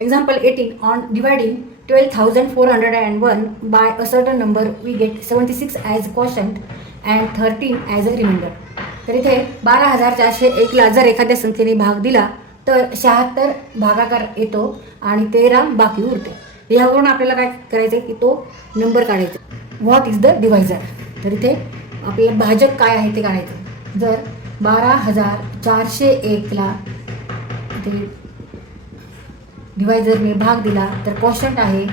Example 18 on dividing 12,401 by a certain number we get 76 as quotient and 13 as a remainder. तर इथे बारा हजार चारशे एकला जर एखाद्या संख्येने भाग दिला तर शहात्तर भागाकार येतो आणि तेरा बाकी उरते. यावरून आपल्याला काय करायचं आहे की तो नंबर काढायचा. व्हॉट इज द डिवायझर तर इथे आपल्याला भाजक काय आहे ते काढायचं. जर बारा हजार चारशे एकला ते डिवायझरने भाग दिला तर कॉन्स्टंट आहे.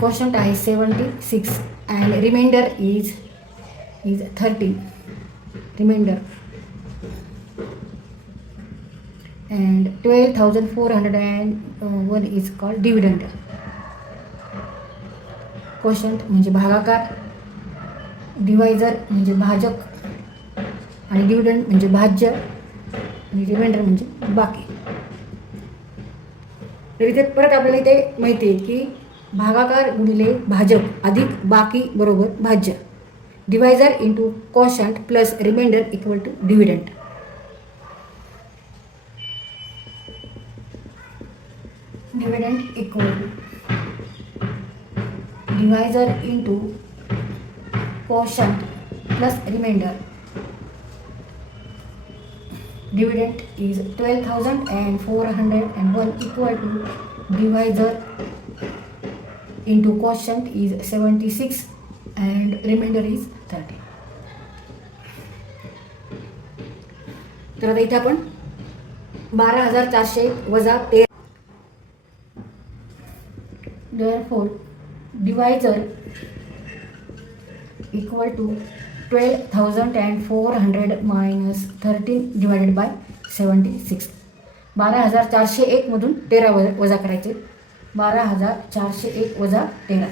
कॉन्स्टंट आहे seventy six and remainder is is thirty. Remainder and twelve thousand four hundred and one is called dividend. Question म्हणजे भागाकार डिवायझर म्हणजे भाजक आणि डिव्हिडंड म्हणजे भाज्य आणि रिमाइंडर म्हणजे बाकी. तर इथे परत आपल्याला इथे माहिती आहे की भागाकार गुणिले भाजप अधिक बाकी बरोबर भाज्य. Divisor into quotient plus remainder equal to dividend dividend equal to divisor into quotient plus remainder Dividend is 12,401 equal to divisor into quotient is 76 and remainder is 30. तर आता इथे आपण बारा हजार चारशे वजा तेरा twelve thousand and four hundred minus thirteen divided by seventy six बारा हजार चारशे एकमधून तेरा वजा वजा करायचे. बारा हजार चारशे एक वजा तेरा.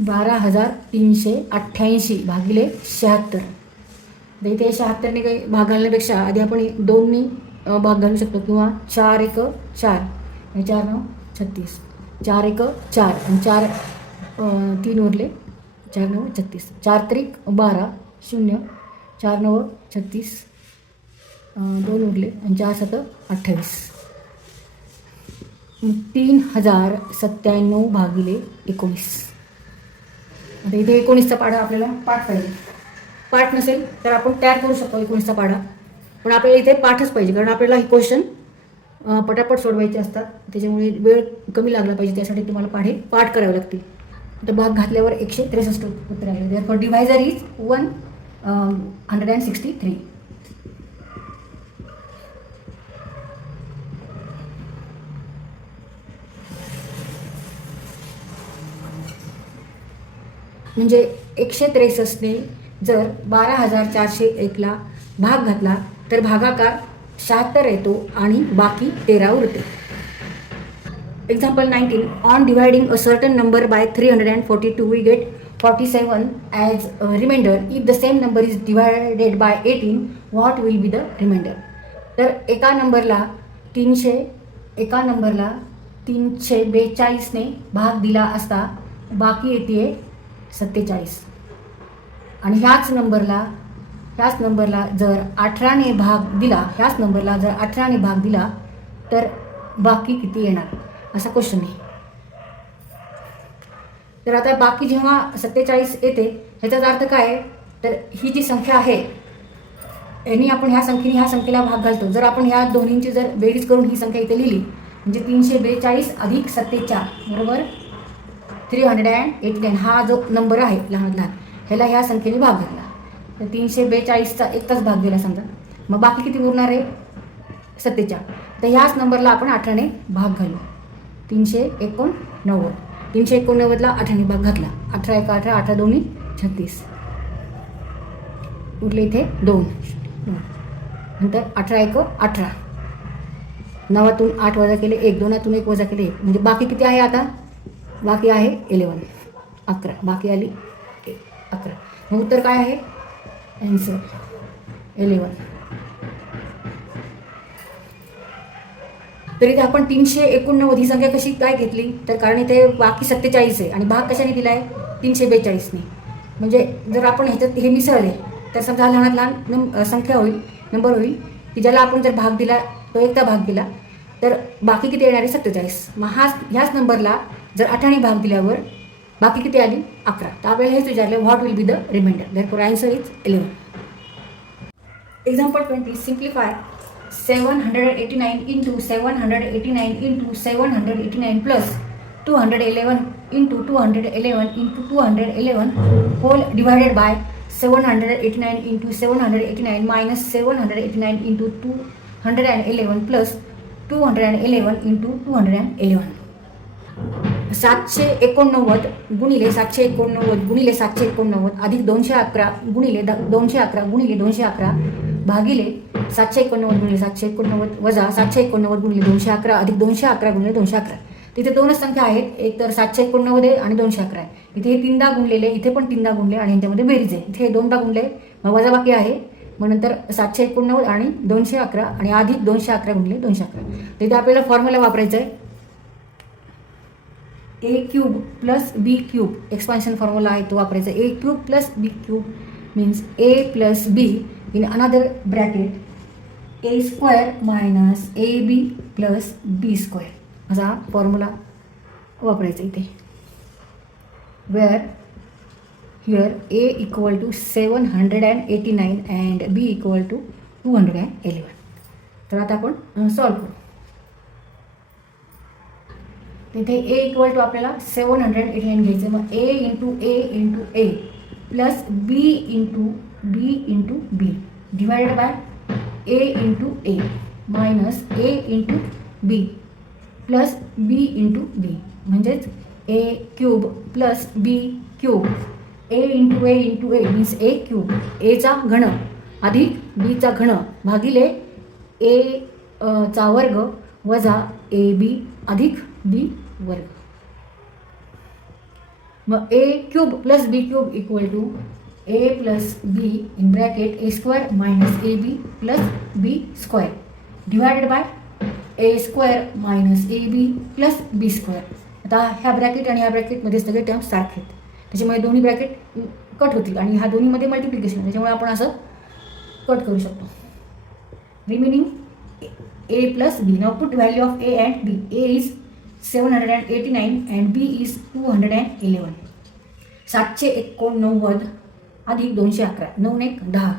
बारा हजार तीनशे अठ्ठ्याऐंशी भागिले शहात्तर. तर इथे शहात्तरने काही भाग घालण्यापेक्षा आधी आपण दोननी भाग घालू शकतो. किंवा चार एक चार. चार नऊ छत्तीस. चार एक चार. आणि चार तीन उरले चार नऊ छत्तीस. चार त्रिक बारा शून्य चार नऊ छत्तीस दोन उरले आणि चार सात अठ्ठावीस. तीन हजार सत्त्याण्णव भागिले एकोणीस. आता इथे एकोणीसचा पाढा आपल्याला पाठ पाहिजे. पाठ नसेल तर आपण तयार करू शकतो एकोणीसचा पाढा पण आपल्याला इथे पाठच पाहिजे कारण आपल्याला हे क्वेश्चन पटापट सोडवायचे असतात. त्याच्यामुळे वेळ कमी लागला पाहिजे त्यासाठी तुम्हाला पाढे पाठ करावे लागतील. तर भाग घातल्यावर एकशे त्रेसष्ट उत्तर आले. For divisor is one hundred and sixty three म्हणजे एकशे त्रेसष्टने जर बारा हजार चारशे एकला भाग घातला तर भागाकार शहात्तर येतो आणि बाकी तेरा उरते. Example nineteen on dividing a certain number by three hundred and forty two we get forty seven as remainder if the same number is divided by eighteen what will be the remainder तर एका नंबरला तीनशे एका नंबरला तीनशे बेचाळीसने भाग दिला असता बाकी येते सत्तेचाळीस. आणि ह्याच नंबरला ह्याच नंबरला जर अठराने भाग दिला ह्याच नंबरला जर अठराने भाग दिला तर बाकी किती येणार? असा क्वेश्चन आहे. तर आता बाकी जेव्हा सत्तेचाळीस येते ह्याचाच अर्थ काय तर ही जी संख्या आहे यांनी आपण ह्या संख्येने ह्या संख्येला भाग घालतो. जर आपण ह्या दोन्हींची जर बेरीज करून ही संख्या इथे लिहिली म्हणजे तीनशे बेचाळीस अधिक सत्तेचाळ बरोबर? Three hundred and eighty nine हा जो नंबर आहे लहान लहान ह्याला ह्या संख्येने भाग घातला. तर तीनशे बेचाळीसचा एकच भाग दिला समजा. मग बाकी किती उरणार आहे? सत्तेचाळ. तर ह्याच नंबरला आपण अठराने भाग घालू. तीनशे एकोणनव्वद. तीनशे एकोणनव्वदला अठराने भाग घातला. अठरा एका अठरा अठरा दोन्ही छत्तीस. उरले इथे दोन. नंतर अठरा एक अठरा. नवातून आठ वजा केले एक दोनातून एक वजा केले एक. म्हणजे बाकी किती आहे आता? बाकी आहे इलेवन अकरा. बाकी आली अकरा. मग उत्तर काय आहे? ॲन्सर इलेवन तर इथे आपण तीनशे एकोणनव्वद ही संख्या कशी काय घेतली? तर कारण इथे बाकी सत्तेचाळीस आहे आणि भाग कशाने दिला आहे तीनशे बेचाळीसने. म्हणजे जर आपण ह्याच्यात हे मिसळले तर समजा लहानात लहान नम संख्या होईल नंबर होईल की ज्याला आपण जर भाग दिला तो एकदा भाग दिला तर बाकी किती येणार आहे? सत्तेचाळीस. मग हाच ह्याच नंबरला जर अठ्ठाणी भाग दिल्यावर बाकी किती आली? अकरा. तर आपल्याला हेच विचारलं what will be the remainder therefore answer is eleven example twenty simplify seven hundred eighty nine into seven hundred eighty nine into seven hundred eighty nine plus two hundred eleven into two hundred eleven into two hundred eleven whole divided by seven hundred eighty nine into seven hundred eighty nine minus seven hundred eighty nine into two hundred and eleven plus two hundred and eleven into two hundred and eleven सातशे एकोणनव्वद गुणिले सातशे एकोणनव्वद गुणिले सातशे एकोणनव्वद अधिक दोनशे अकरा गुणिले द दोनशे अकरा गुणिले दोनशे अकरा भागिले सातशे एकोणनव्वद गुणिले सातशे एकोणनव्वद वजा सातशे एकोणनव्वद गुणिले दोनशे अकरा अधिक दोनशे अकरा गुणिले दोनशे अकरा. तिथे दोनच संख्या आहेत. एक तर सातशे एकोणनव्वद आहे आणि दोनशे अकरा आहे. इथे हे तीनदा गुणलेले इथे पण तीनदा गुणले आणि यांच्यामध्ये बेरीज आहे. इथे हे दोनदा गुणले मग वजा बाकी आहे. मग नंतर सातशे एकोणनव्वद आणि दोनशे अकरा आणि अधिक दोनशे अकरा गुणले दोनशे अकरा. तिथे आपल्याला फॉर्म्युला वापरायचा आहे. A cube plus b cube expansion formula आहे तो वापरायचा. A cube plus b cube means a plus b in another bracket a square minus a b plus b square असा फॉर्म्युला वापरायचा इथे. Where here a equal to seven hundred and eighty nine and b equal to two hundred and eleven तर आता आपण solve करू. तिथे ए equal to आपल्याला सेवन hundred eighty nine घ्यायचं मग a into a into a plus b into b into b divided by a into a minus a into b plus b into b म्हणजेच a cube plus b cube a into a into a means a cube एचा घन. अधिक बीचा घन भागिले ए चा वर्ग वजा ए बी अधिक बी वर्ग. मग a cube plus b cube equal to a plus b in bracket a square minus a b plus b square divided by a square minus a b plus b square आता ह्या bracket आणि ह्या ब्रॅकेटमध्ये सगळे terms सारखे आहेत त्याच्यामुळे दोन्ही bracket cut होतील आणि ह्या दोन्हीमध्ये मल्टिप्लिकेशन त्याच्यामुळे आपण असं कट करू शकतो remaining a plus b. Now put value of a and b. a is 789 and b is 211. सातशे एकोणनव्वद अधिक दोनशे अकरा. नऊ एक दहा.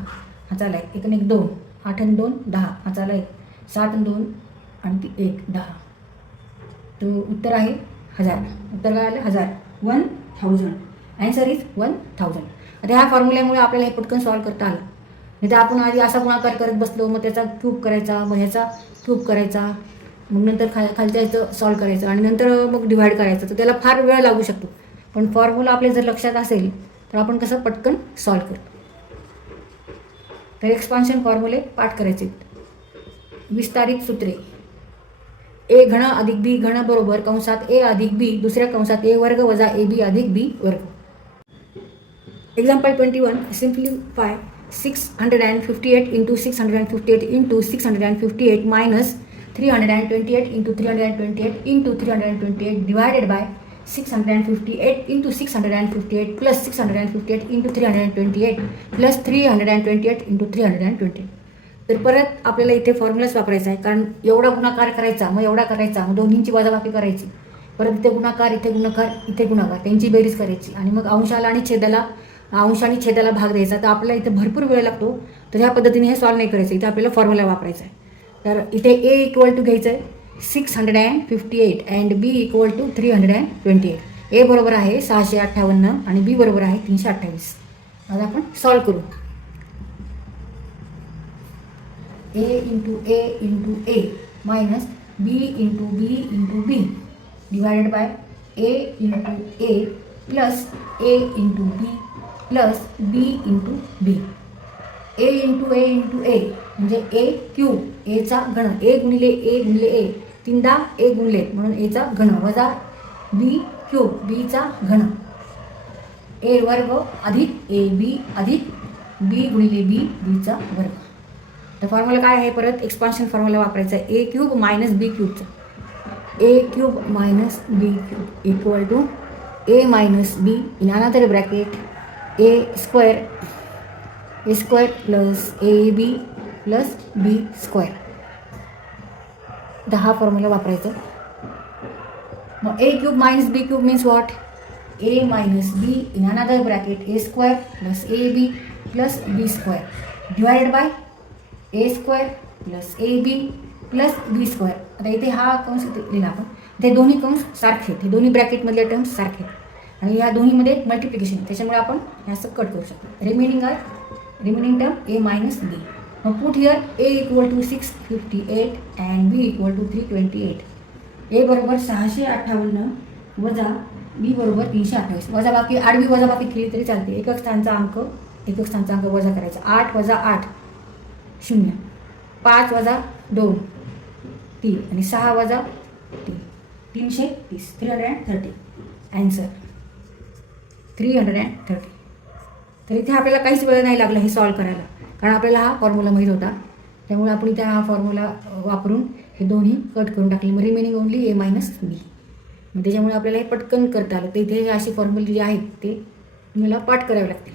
हा चाला एक. एक एक दोन. आठ आणि दोन दहा. हा चाला एक. सात आणि दोन आणि ती एक दहा. तो उत्तर आहे हजार. उत्तर काय आलं? हजार. One thousand answer is one thousand आता ह्या फॉर्म्युल्यामुळे आपल्याला हे पटकन सॉल्व करता आलं. नाही तर आपण आधी असा गुणाकार करत बसलो मग त्याचा क्यूब करायचा मग ह्याचा क्यूब करायचा. मग नंतर खा खालच्या ह्याचं सॉल्व करायचं आणि नंतर मग डिवाईड करायचं. तर त्याला फार वेळ लागू शकतो. पण फॉर्म्युला आपल्या जर लक्षात असेल तर आपण कसं पटकन सॉल्व करतो तर एक्सपान्शन फॉर्म्युले पाठ करायचे विस्तारित सूत्रे. ए घण अधिक बी घण बरोबर कंसात ए अधिक बी दुसऱ्या कंसात ए वर्ग वजा ए बी अधिक बी वर्ग. Example twenty one simplify six hundred and fifty eight into six hundred and fifty eight into six hundred and fifty eight minus three hundred and twenty eight into three hundred and twenty eight into three hundred and twenty eight divided by six hundred and fifty eight into six hundred and fifty eight plus six hundred and fifty eight into three hundred and twenty eight plus three hundred and twenty eight into three hundred and twenty तर परत आपल्याला इथे फॉर्म्युलाच वापरायचा आहे कारण एवढा गुणाकार करायचा मग एवढा करायचा मग दोन्हींची वजाबाकी करायची. परत इथे गुणाकार इथे गुणाकार इथे गुणाकार त्यांची बेरीज करायची. आणि मग अंशाला आणि छेदाला अंश आणि छेदाला भाग द्यायचा. तर आपल्याला इथे भरपूर वेळ लागतो. तर ह्या पद्धतीने हे सॉल्व नाही करायचं. इथे आपल्याला फॉर्म्युला वापरायचा आहे. तर इथे ए इक्वल टू घ्यायचं आहे. Six hundred and fifty eight and b equal to three hundred and twenty eight a बरोबर आहे सहाशे अठ्ठावन्न आणि बी बरोबर आहे तीनशे अठ्ठावीस. आता आपण सॉल्व करू. A into a into a minus b into b into b divided by a into a plus a into b plus b into b a into a into a म्हणजे ए क्यूब एचा गण ए गुणिले ए गुणिले ए तीनदा ए गुणले म्हणून एचा घन वजा बी क्यूब बीचा घन. ए वर्ग अधिक ए बी अधिक बी गुणिले बी बीचा वर्ग. तर फॉर्म्युला काय आहे परत? एक्सपान्शन फॉर्म्युला वापरायचा आहे. ए cube minus B क्यूबचा a cube minus b cube equal to a minus b in bracket. A square a square plus a b plus b square. दहा फॉर्म्युला वापरायचं. मग a cube minus b cube means what a minus b in another bracket a square plus a b plus b square divided by a square plus a b plus b square आता इथे हा कंस लिहिला आपण. ते दोन्ही कंस सारखे आहेत. हे दोन्ही ब्रॅकेटमधले टर्म्स सारखे आहेत. आणि या दोन्हीमध्ये मल्टिप्लिकेशन त्याच्यामुळे आपण हे असं कट करू शकतो. Remaining are remaining term a minus b Now put here a equal to six fifty eight and b equal to three twenty eight बरोबर सहाशे अठ्ठावन्न वजा बी बरोबर तीनशे अठ्ठावीस. वजा बाकी आडवी वजा बाकी केली तरी चालते. एकक स्थानचा अंक एकक स्थानचा अंक वजा करायचा. आठ वजा आठ शून्य. पाच वजा दोन तीन. आणि सहा वजा तीन तीनशे तीस. Three hundred and thirty answer three hundred and thirty तर इथे आपल्याला काहीच वेळ नाही लागला हे सॉल्व करायला. कारण आपल्याला हा फॉर्म्युला माहीत होता. त्यामुळे आपण त्या हा फॉर्म्युला वापरून हे दोन्ही कट करून टाकले. मग remaining only a minus b मग त्याच्यामुळे आपल्याला हे पटकन करता आलं. तर इथे अशी असे फॉर्म्युले जे आहेत ते मला पाठ करावे लागतील.